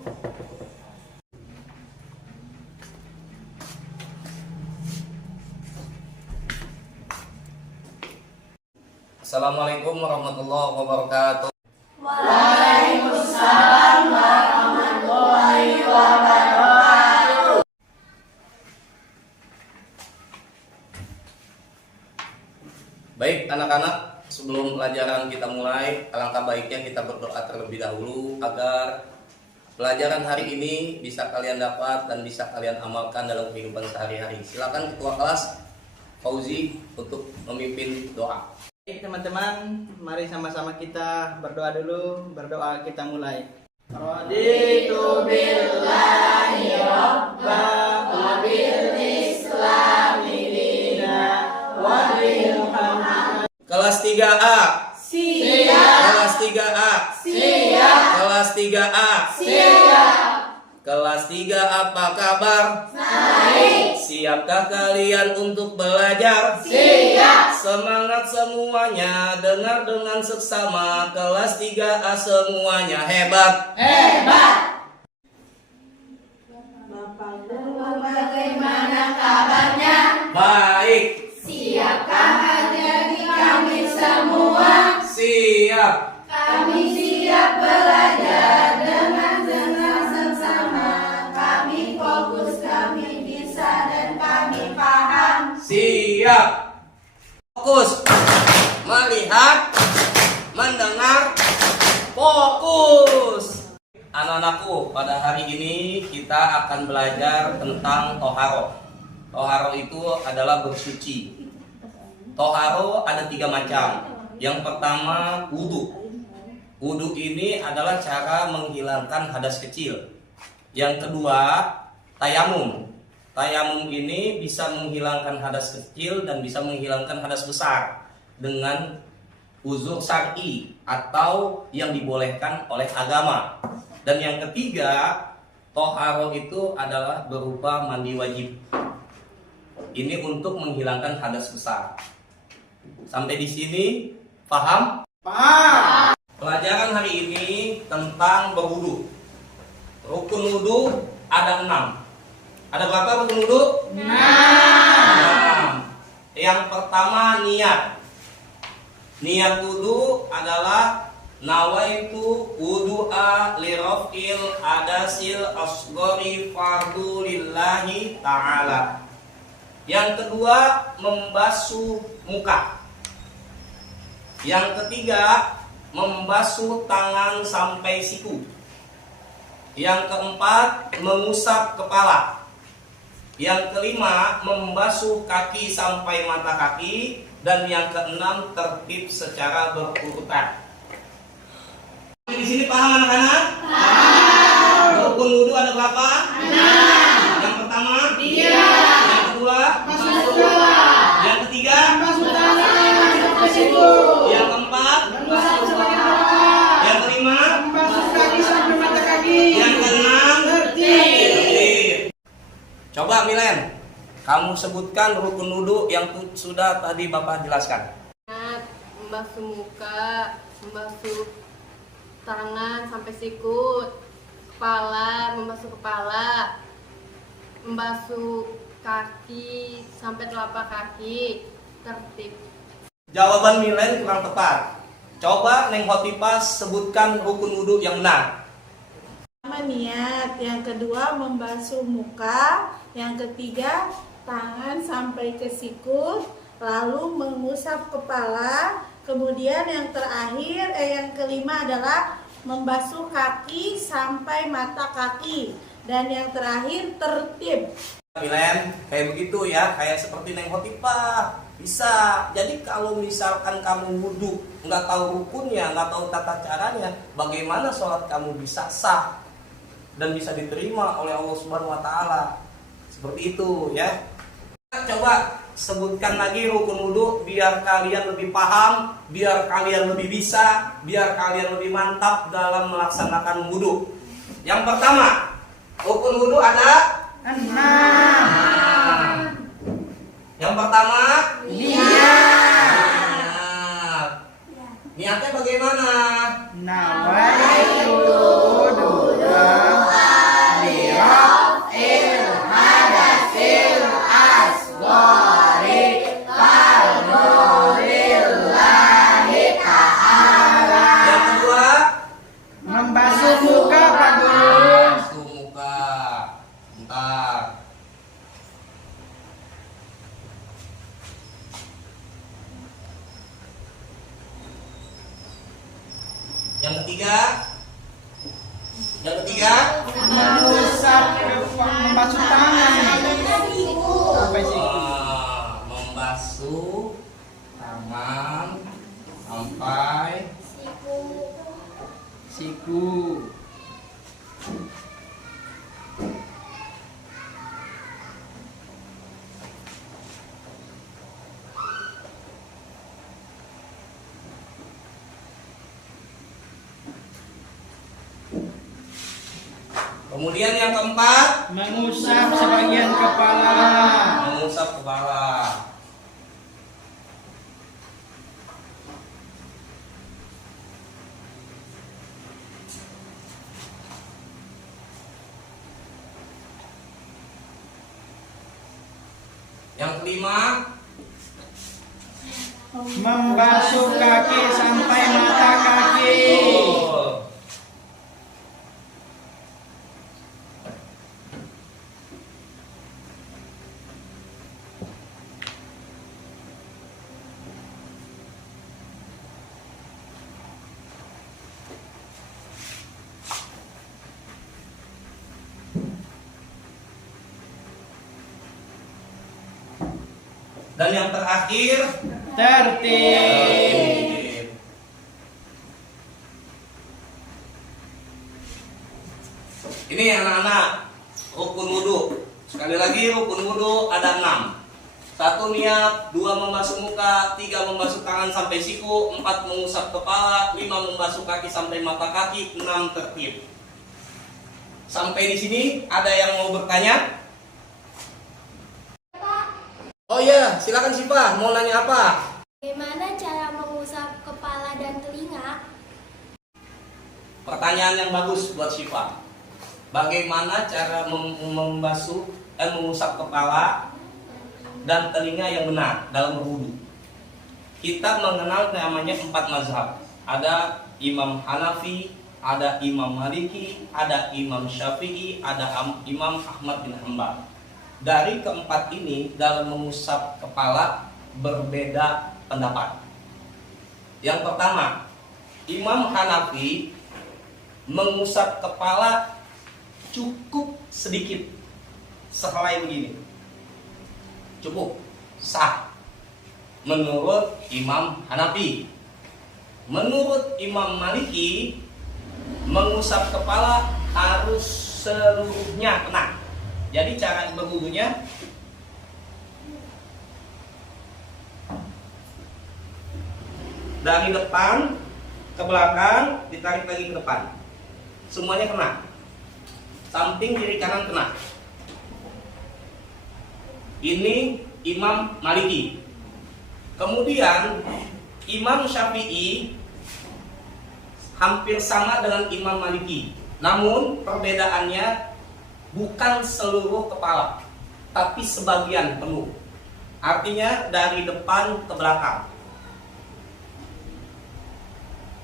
Assalamualaikum warahmatullahi wabarakatuh. Waalaikumsalam warahmatullahi wabarakatuh. Baik anak-anak, sebelum pelajaran kita mulai, alangkah baiknya kita berdoa terlebih dahulu agar pelajaran hari ini bisa kalian dapat dan bisa kalian amalkan dalam kehidupan sehari-hari. Silakan ketua kelas Fauzi untuk memimpin doa. Baik teman-teman, mari sama-sama kita berdoa dulu. Berdoa kita mulai. Raditu billahi rabba wa bil islami dina wa bil Muhammad. Kelas 3A. Siap. Kelas 3A. Siap. Kelas 3A. Siap. Kelas 3 apa kabar? Baik. Siapkah kalian untuk belajar? Siap. Semangat semuanya, dengar dengan seksama. Kelas 3A semuanya hebat. Hebat. Bapak Guru, bagaimana kabarnya? Baik. Siapkah adik kami semua? Siap. Kami siap belajar dengan seksama. Kami fokus, kami bisa dan kami paham. Siap. Fokus. Melihat, mendengar, fokus. Anak-anakku, pada hari ini kita akan belajar tentang toharo. Toharo itu adalah bersuci. Toharo ada 3 macam. Yang pertama, wudhu. Wudhu ini adalah cara menghilangkan hadas kecil. Yang kedua, tayamum. Tayamum ini bisa menghilangkan hadas kecil dan bisa menghilangkan hadas besar dengan uzur syar'i atau yang dibolehkan oleh agama. Dan yang ketiga, toharo itu adalah berupa mandi wajib. Ini untuk menghilangkan hadas besar. Sampai di sini paham? Paham. Pelajaran hari ini tentang berwudu. Rukun wudu ada 6. Ada berapa rukun wudu? 6. Yang pertama niat. Niat wudu adalah nawaitu wudu'a lirafil adasil asghari fardu lillahi ta'ala. Yang kedua membasuh muka. Yang ketiga membasuh tangan sampai siku. Yang keempat mengusap kepala. Yang kelima membasuh kaki sampai mata kaki. Dan yang keenam tertib secara berurutan. Di sini paham anak-anak? Paham. Rukun wudu ada berapa? 6. Yang pertama? Iya. Yang kedua? Masuk. Yang ketiga? Masuk ke situ. Yang keempat? Yang kelima? Masuk kaki sampai mata kaki. Yang keenam? Tertib. Coba Milen, kamu sebutkan rukun wudu yang sudah tadi Bapak jelaskan. Membasuh muka, membasuh tangan sampai sikut, kepala, membasuh kepala, membasuh kaki sampai telapak kaki, tertib. Jawaban Milen kurang tepat. Coba Neng Hotipas sebutkan rukun wudu yang benar. Pertama niat, yang kedua membasuh muka, yang ketiga tangan sampai ke sikut, lalu mengusap kepala, kemudian yang terakhir yang kelima adalah membasuh kaki sampai mata kaki, dan yang terakhir tertib. Milen, kayak begitu ya, kayak seperti Neng Hotipas. Bisa. Jadi kalau misalkan kamu wudhu nggak tahu rukunnya, nggak tahu tata caranya, bagaimana sholat kamu bisa sah dan bisa diterima oleh Allah Subhanahu Wa Taala? Seperti itu ya. Coba sebutkan lagi rukun wudhu biar kalian lebih paham, biar kalian lebih bisa, biar kalian lebih mantap dalam melaksanakan wudhu. Yang pertama, rukun wudhu ada 6. Yang pertama, niat. Niatnya bagaimana? Nawaitu du'a Yang ketiga, membasuh tangan sampai siku. membasuh tangan sampai Siku. Kemudian yang keempat, Mengusap sebagian kepala. mengusap kepala. Yang kelima, Membasuh kaki sampai mata kaki. betul. Dan yang terakhir, Tertib. ini anak-anak, rukun wudhu. Sekali lagi, rukun wudhu ada 6. 1 niat, 2 membasuh muka, 3 membasuh tangan sampai siku, 4 mengusap kepala, 5 membasuh kaki sampai mata kaki, 6 tertib. Sampai di sini ada yang mau bertanya? Oh iya, silakan Siva, mau nanya apa? Bagaimana cara mengusap kepala dan telinga? Pertanyaan yang bagus buat Siva. Bagaimana cara mengusap kepala dan telinga yang benar dalam berwudu? Kita mengenal namanya 4 mazhab. Ada Imam Hanafi, ada Imam Maliki, ada Imam Syafi'i, ada Imam Ahmad bin Hanbal. Dari keempat ini dalam mengusap kepala berbeda pendapat. Yang pertama, Imam Hanafi mengusap kepala cukup sedikit, sehelai begini, cukup, sah. Menurut Imam Hanafi. Menurut Imam Maliki, mengusap kepala harus seluruhnya kena. Jadi cara berwudunya dari depan ke belakang, ditarik lagi ke depan. Semuanya kena. Samping, kiri, kanan kena. Ini Imam Maliki. Kemudian Imam Syafi'i hampir sama dengan Imam Maliki. Namun perbedaannya bukan seluruh kepala, tapi sebagian penuh. Artinya dari depan ke belakang.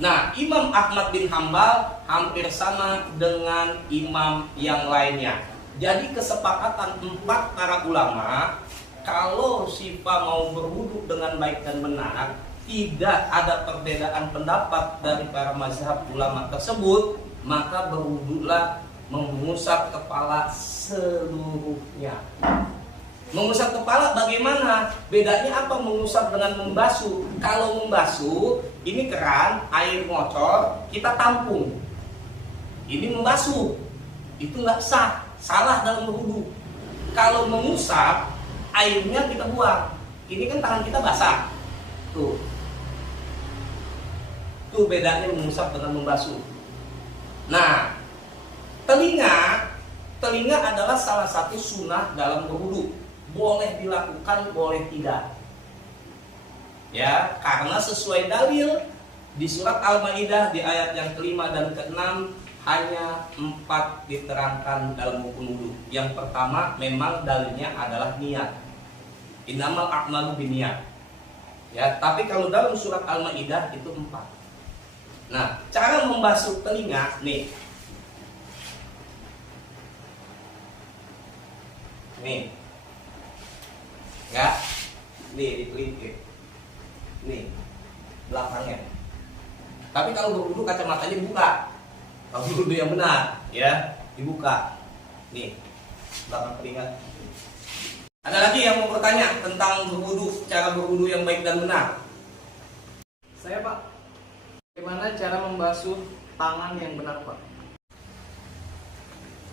Nah, Imam Ahmad bin Hanbal hampir sama dengan imam yang lainnya. Jadi kesepakatan 4 para ulama, kalau Siva mau berwudu dengan baik dan benar, tidak ada perbedaan pendapat dari para mazhab ulama tersebut, maka berwudulah mengusap kepala seluruhnya. Mengusap kepala bagaimana? Bedanya apa mengusap dengan membasuh? Kalau membasuh, ini keran, air ngocor, kita tampung. Ini membasuh, itu nggak sah, salah dalam berwudu. Kalau mengusap, airnya kita buang. Ini kan tangan kita basah. Tuh. Tuh bedanya mengusap dengan membasuh. Nah, telinga adalah salah satu sunnah dalam berwudu. Boleh dilakukan, boleh tidak. Ya, karena sesuai dalil di surat Al-Maidah di ayat yang kelima dan keenam hanya 4 diterangkan dalam rukun wudu. Yang pertama memang dalilnya adalah niat. Innamal a'malu binniyat. Ya, tapi kalau dalam surat Al-Maidah itu 4. Nah, cara membasuh telinga nih. Nih. Enggak. Nih dipelipit. Nih belakangnya. Tapi kalau berwudu kacamatanya dibuka. Berwudu yang benar, ya. Dibuka. Nih, belakang telinga. Ada lagi yang mau bertanya tentang berwudu, cara berwudu yang baik dan benar? Saya Pak, bagaimana cara membasuh tangan yang benar Pak?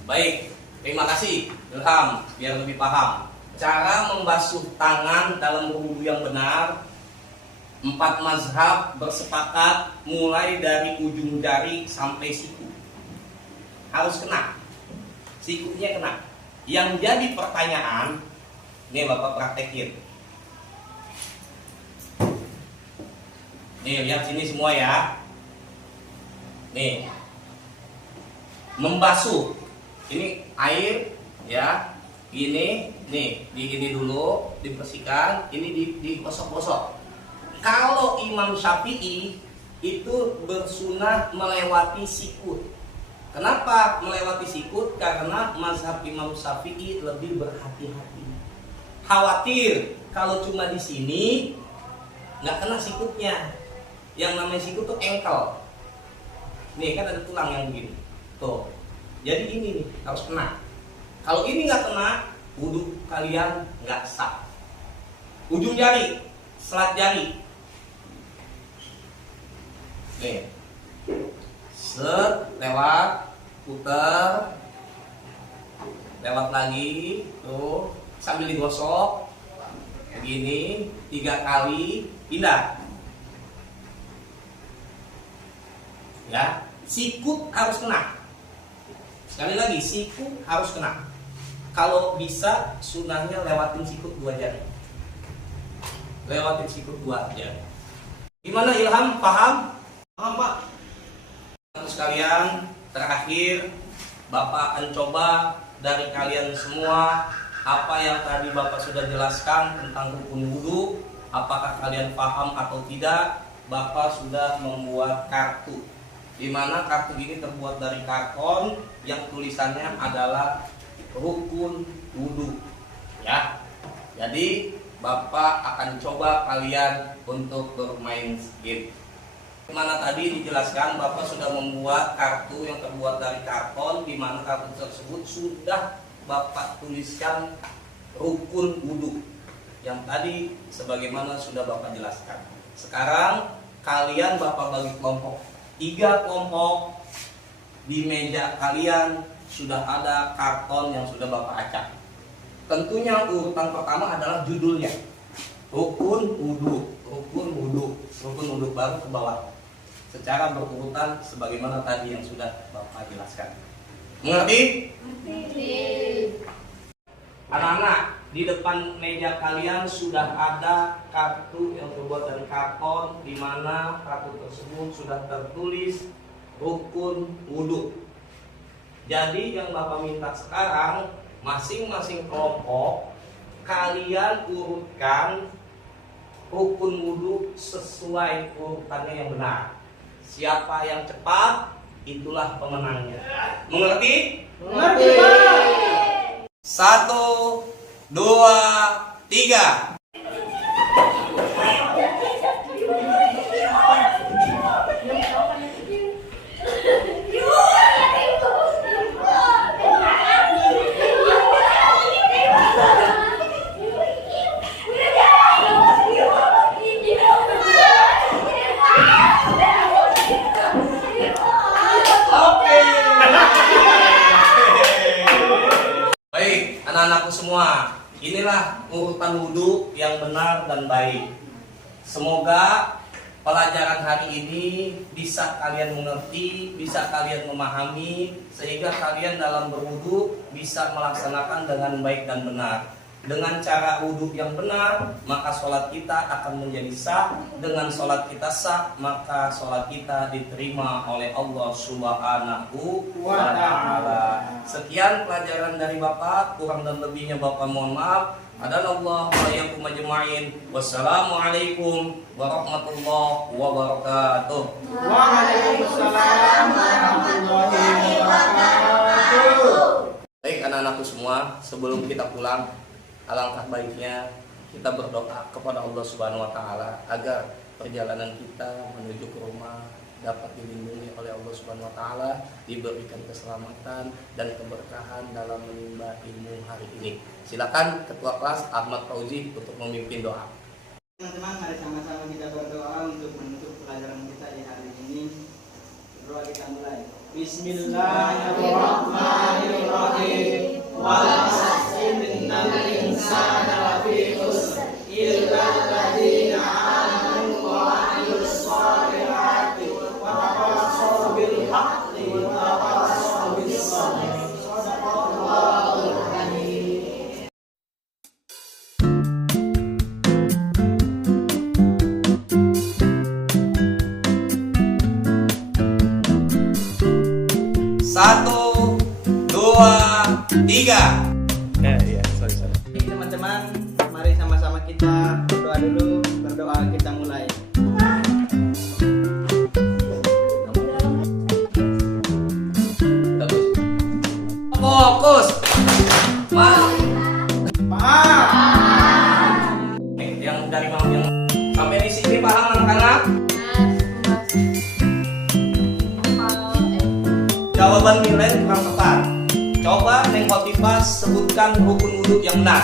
Baik, terima kasih Ilham, biar lebih paham. Cara membasuh tangan dalam berwudu yang benar, 4 mazhab bersepakat mulai dari ujung jari sampai siku. Harus kena, sikunya kena. Yang jadi pertanyaan, ini Bapak praktekin. Nih, lihat sini semua ya. Nih, membasuh. Ini air ya. Ini, nih, di ini dulu dibersihkan. Ini digosok-gosok. Kalau Imam Syafi'i itu bersunah melewati sikut. Kenapa melewati sikut? Karena mazhab Imam Syafi'i lebih berhati-hati. Khawatir kalau cuma di sini nggak kena sikutnya. Yang namanya sikut tuh engkel. Nih kan ada tulang yang begini. Tuh. Jadi ini nih harus kena. Kalau ini nggak kena, wudu kalian nggak sah. Ujung jari, selat jari. Nih. Set, lewat, putar, lewat lagi, tuh, sambil digosok, begini, 3 kali, pindah. Ya, sikut harus kena. Sekali lagi, sikut harus kena. Kalau bisa, sunahnya lewatin sikut 2 jari. Lewatin sikut 2 jari. Gimana Ilham? Paham? Paham Pak? Terus kalian, terakhir Bapak akan coba dari kalian semua apa yang tadi Bapak sudah jelaskan tentang rukun wudu. Apakah kalian paham atau tidak? Bapak sudah membuat kartu, di mana kartu ini terbuat dari karton yang tulisannya adalah rukun wudu. Ya, jadi Bapak akan coba kalian untuk bermain game. Mana tadi dijelaskan Bapak sudah membuat kartu yang terbuat dari karton, di mana kartu tersebut sudah Bapak tuliskan rukun wudu yang tadi sebagaimana sudah Bapak jelaskan. Sekarang kalian Bapak bagi kelompok, 3 kelompok. Di meja kalian sudah ada karton yang sudah Bapak acak. Tentunya urutan pertama adalah judulnya, rukun wudu, rukun wudu, rukun wudu, baru ke bawah secara berurutan sebagaimana tadi yang sudah Bapak jelaskan. Mengerti? Anak-anak, di depan meja kalian sudah ada kartu yang terbuat dari karton, di mana kartu tersebut sudah tertulis rukun wudu. Jadi yang Bapak minta sekarang, masing-masing kelompok kalian urutkan rukun wudu sesuai urutannya yang benar. Siapa yang cepat, itulah pemenangnya. Mengerti? Mengerti. 1, 2, 3. Baik, anak-anakku semua, inilah urutan wudu yang benar dan baik. Semoga pelajaran hari ini bisa kalian mengerti, bisa kalian memahami, sehingga kalian dalam berwudu bisa melaksanakan dengan baik dan benar. Dengan cara wudu yang benar, maka sholat kita akan menjadi sah. Dengan sholat kita sah, maka sholat kita diterima oleh Allah Subhanahu wa Ta'ala. Sekian pelajaran dari Bapak, kurang dan lebihnya Bapak mohon maaf. Adanallah wa iyyakum ajma'in. Wassalamualaikum warahmatullahi wabarakatuh. Waalaikumsalam warahmatullahi wabarakatuh. Baik anak-anakku semua, sebelum kita pulang, alangkah baiknya kita berdoa kepada Allah Subhanahu wa Ta'ala agar perjalanan kita menuju ke rumah dapat dilindungi oleh Allah Subhanahu wa taala, diberikan keselamatan dan keberkahan dalam menimba ilmu hari ini. Silakan Ketua Kelas Ahmad Fauzi untuk memimpin doa. Teman-teman, mari sama-sama kita berdoa untuk menutup pelajaran kita di hari ini. Berdoa kita mulai. Bismillahirrahmanirrahim. Wal 'asri innal insana lafi khusr illa alladziina aamanu wa 'amilus shalihati wa tawassaw bil haqqi wa tawassaw bis sabr. Shadaqallahul adzim. Satu, dua, tiga. Oke, teman-teman, mari sama-sama kita berdoa dulu. Berdoa kita mulai. Fokus. Paham. Yang dari mau yang sampai di sini paham anak-anak? Jawaban Milen kurang tepat. Coba Neng Khotifah sebutkan rukun wudhu yang benar.